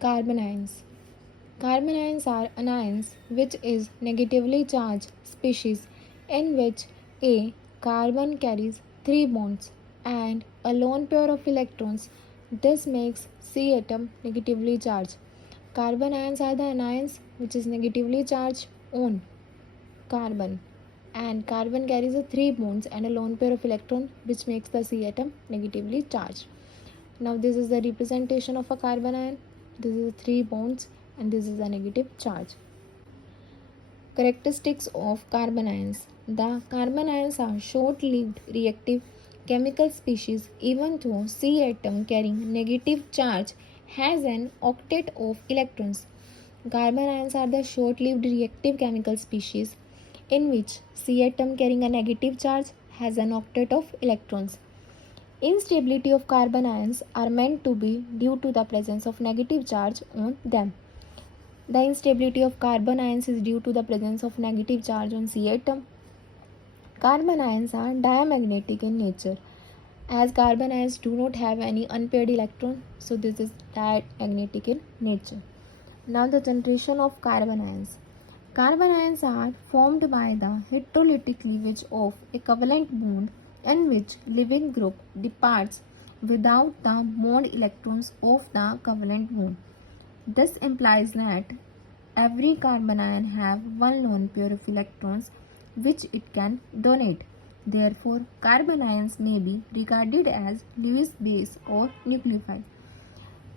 Carbon ions. Carbon ions are anions which is negatively charged species in which a carbon carries 3 bonds and a lone pair of electrons. This makes C atom negatively charged. Carbon ions are the anions which is negatively charged on carbon, and carbon carries a 3 bonds and a lone pair of electron which makes the C atom negatively charged. Now this is the representation of a carbon ion. This is 3 bonds and this is a negative charge. Characteristics of carbon ions. The carbon ions are short-lived reactive chemical species even though C atom carrying negative charge has an octet of electrons. Carbon ions are the short-lived reactive chemical species in which C atom carrying a negative charge has an octet of electrons. Instability of carbon ions are meant to be due to the presence of negative charge on them. The instability of carbon ions is due to the presence of negative charge on C atom. Carbon ions are diamagnetic in nature. As carbon ions do not have any unpaired electron, so this is diamagnetic in nature. Now the generation of carbon ions. Carbon ions are formed by the heterolytic cleavage of a covalent bond in which living group departs without the bond electrons of the covalent bond. This implies that every carbon ion have one lone pair of electrons which it can donate. Therefore, carbon ions may be regarded as Lewis base or nucleophile.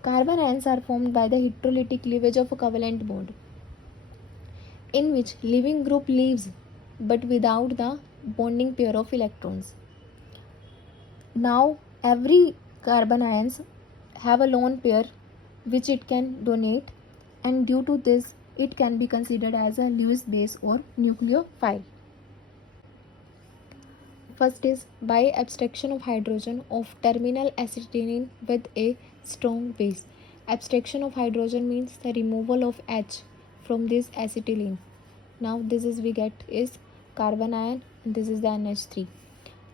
Carbon ions are formed by the heterolytic cleavage of a covalent bond in which leaving group leaves but without the bonding pair of electrons. Now every carbon ions have a lone pair which it can donate, and due to this it can be considered as a Lewis base or nucleophile. First is by abstraction of hydrogen of terminal acetylene with a strong base. Abstraction of hydrogen means the removal of H from this acetylene. Now this is we get is carbon ion and this is the NH3.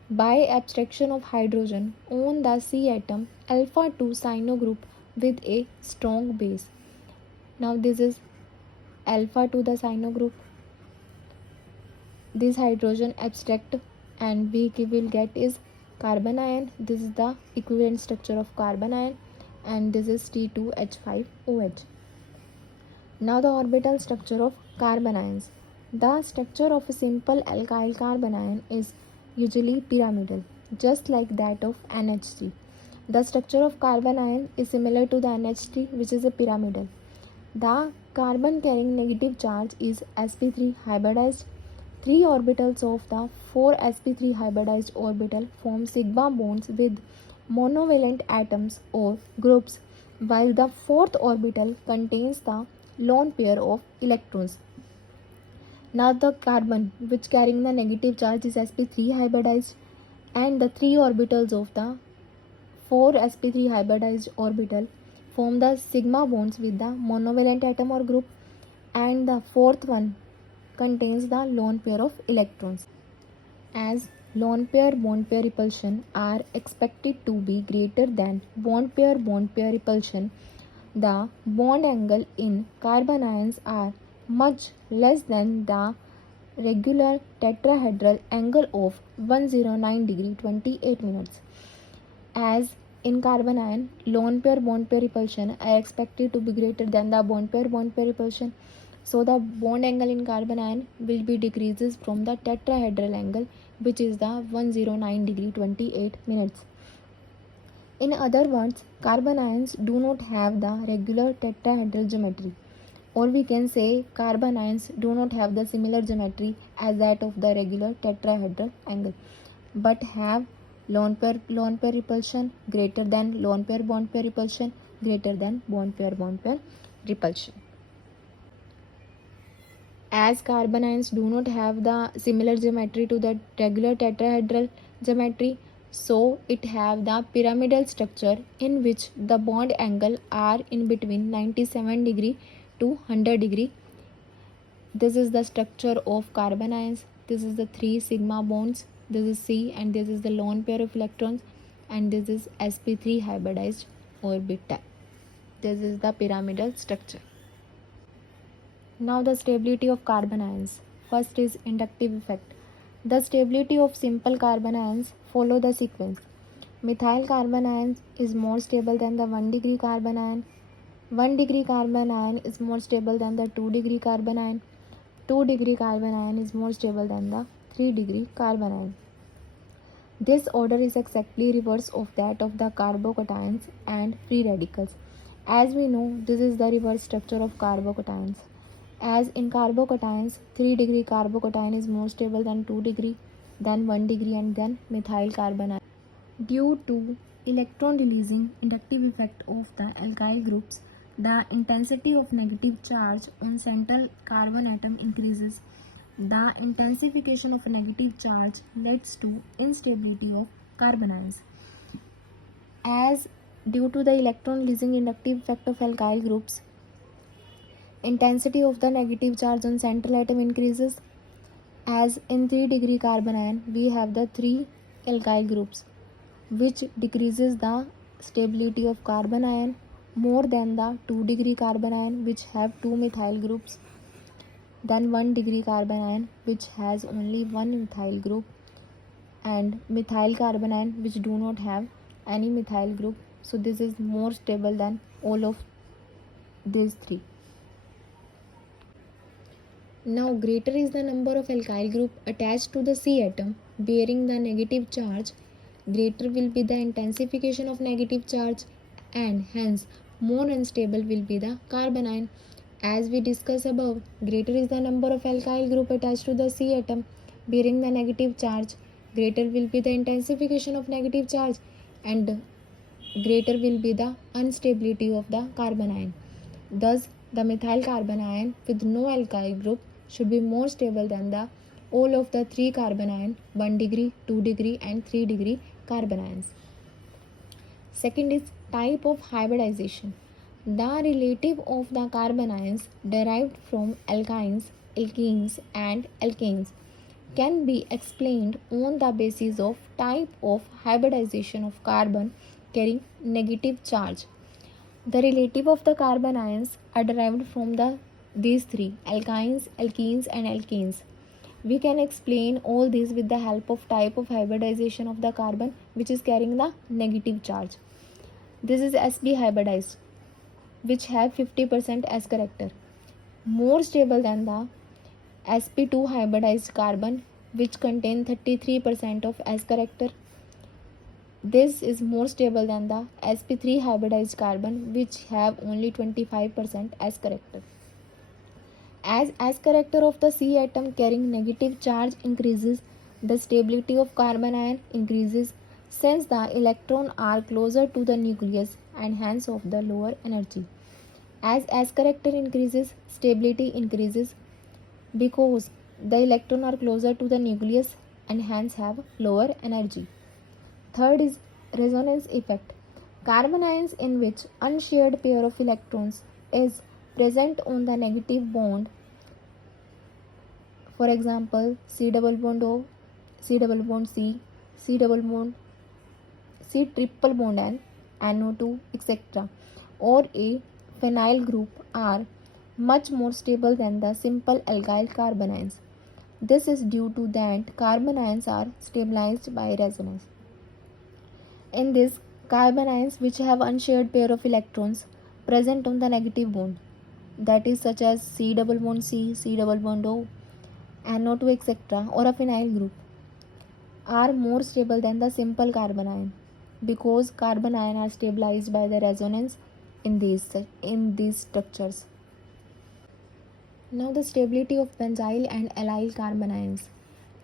By abstraction of hydrogen on the C atom alpha 2 cyano group with a strong base. Now this is alpha to the cyano group. This hydrogen abstract and we will get is carbon ion. This is the equivalent structure of carbon ion and this is T2H5OH. Now the orbital structure of carbon ions. The structure of a simple alkyl carbon ion is usually pyramidal, just like that of NH3. The structure of carbon ion is similar to the NH3, which is a pyramidal. The carbon carrying negative charge is sp3 hybridized. 3 orbitals of the 4 sp3 hybridized orbital form sigma bonds with monovalent atoms or groups, while the 4th orbital contains the lone pair of electrons. Now the carbon which carrying the negative charge is sp3 hybridized, and the 3 orbitals of the 4 sp3 hybridized orbital form the sigma bonds with the monovalent atom or group, and the 4th one contains the lone pair of electrons. As lone pair bond pair repulsion are expected to be greater than bond pair repulsion, the bond angle in carbon ions are much less than the regular tetrahedral angle of 109 degree 28 minutes. As in carbon ion, lone pair bond pair repulsion are expected to be greater than the bond pair repulsion. So the bond angle in carbon ion will be decreases from the tetrahedral angle, which is the 109 degree 28 minutes. In other words, carbon ions do not have the regular tetrahedral geometry, or we can say carbon ions do not have the similar geometry as that of the regular tetrahedral angle, but have lone pair repulsion greater than lone pair bond pair repulsion greater than bond pair repulsion. As carbon ions do not have the similar geometry to the regular tetrahedral geometry, so it have the pyramidal structure in which the bond angle are in between 97 degree to 100 degree. This is the structure of carbon ions. This is the 3 sigma bonds. This is C and this is the lone pair of electrons, and this is sp3 hybridized orbital. This is the pyramidal structure. Now the stability of carbon ions. First is inductive effect. The stability of simple carbon ions follow the sequence. Methyl carbon ion is more stable than the 1 degree carbon ion. 1 degree carbon ion is more stable than the 2 degree carbon ion. 2 degree carbon ion is more stable than the 3 degree carbon ion. This order is exactly reverse of that of the carbocations and free radicals. As we know, this is the reverse structure of carbocations. As in carbocations, 3 degree carbocation is more stable than 2 degree, then 1 degree, and then methyl carbon ion. Due to electron releasing inductive effect of the alkyl groups, the intensity of negative charge on central carbon atom increases. The intensification of negative charge leads to instability of carbon ions. As due to the electron releasing inductive effect of alkyl groups, intensity of the negative charge on central atom increases. As in 3 degree carbon ion, we have the 3 alkyl groups, which decreases the stability of carbon ion more than the 2 degree carbon ion, which have 2 methyl groups, then 1 degree carbon ion, which has only 1 methyl group, and methyl carbon ion, which do not have any methyl group. So this is more stable than all of these 3. Now greater is the number of alkyl group attached to the C atom bearing the negative charge, greater will be the intensification of negative charge, and hence more unstable will be the carbon ion. As we discussed above, greater is the number of alkyl group attached to the C atom bearing the negative charge, greater will be the intensification of negative charge, and greater will be the instability of the carbon ion. Thus, the methyl carbon ion with no alkyl group should be more stable than the all of the 3 carbon ion 1 degree, 2 degree, and 3 degree carbon ions. Second is type of hybridization. The relative of the carbon ions derived from alkynes, alkenes, and alkanes can be explained on the basis of type of hybridization of carbon carrying negative charge. The relative of the carbon ions are derived from these 3 alkynes, alkenes, and alkanes. We can explain all these with the help of type of hybridization of the carbon which is carrying the negative charge. This is sp hybridized, which have 50% S character, more stable than the sp2 hybridized carbon which contain 33% of S character. This is more stable than the sp3 hybridized carbon which have only 25% S character. As S character of the C atom carrying negative charge increases, the stability of carbon ion increases since the electrons are closer to the nucleus and hence of the lower energy. As S character increases, stability increases because the electrons are closer to the nucleus and hence have lower energy. Third is resonance effect. Carbon ions in which unshared pair of electrons is present on the negative bond, for example C double bond O, C double bond C, C double bond C triple bond N, NO2, etc., or a phenyl group are much more stable than the simple alkyl carbon ions. This is due to that carbon ions are stabilized by resonance. In this, carbon ions which have unshared pair of electrons present on the negative bond, that is such as C double bond C, C double bond O, NO2, etc., or a phenyl group, are more stable than the simple carbon ion because carbon ion are stabilized by the resonance in these structures. Now the stability of benzyl and allyl carbon ions.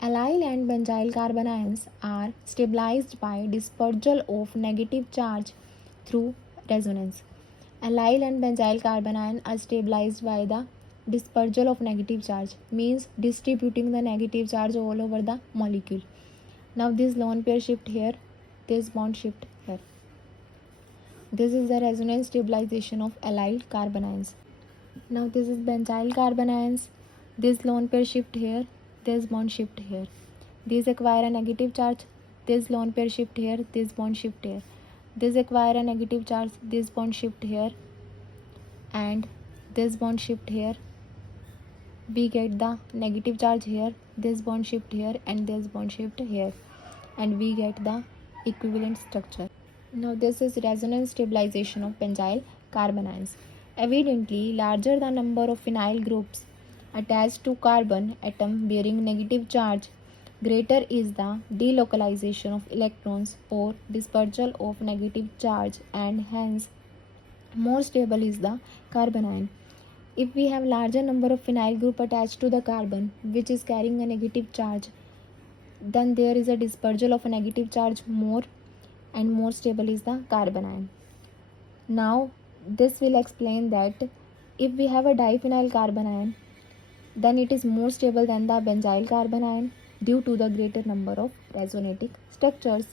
Allyl and benzyl carbon ions are stabilized by dispersal of negative charge through resonance. Allyl and benzyl carbon ion are stabilized by the dispersal of negative charge, means distributing the negative charge all over the molecule. Now this lone pair shift here, this bond shift here. This is the resonance stabilization of allyl carbon ions. Now this is benzyl carbon ions. This lone pair shift here, this bond shift here. These acquire a negative charge, this lone pair shift here, this bond shift here. This acquire a negative charge, this bond shift here, and this bond shift here, we get the negative charge here, this bond shift here and this bond shift here, and we get the equivalent structure. Now this is resonance stabilization of benzyl carbon ions. Evidently, larger the number of phenyl groups attached to carbon atom bearing negative charge, greater is the delocalization of electrons or dispersal of negative charge, and hence more stable is the carbon ion. If we have larger number of phenyl group attached to the carbon which is carrying a negative charge, then there is a dispersal of a negative charge more, and more stable is the carbon ion. Now this will explain that if we have a diphenyl carbon ion, then it is more stable than the benzyl carbon ion due to the greater number of resonating structures.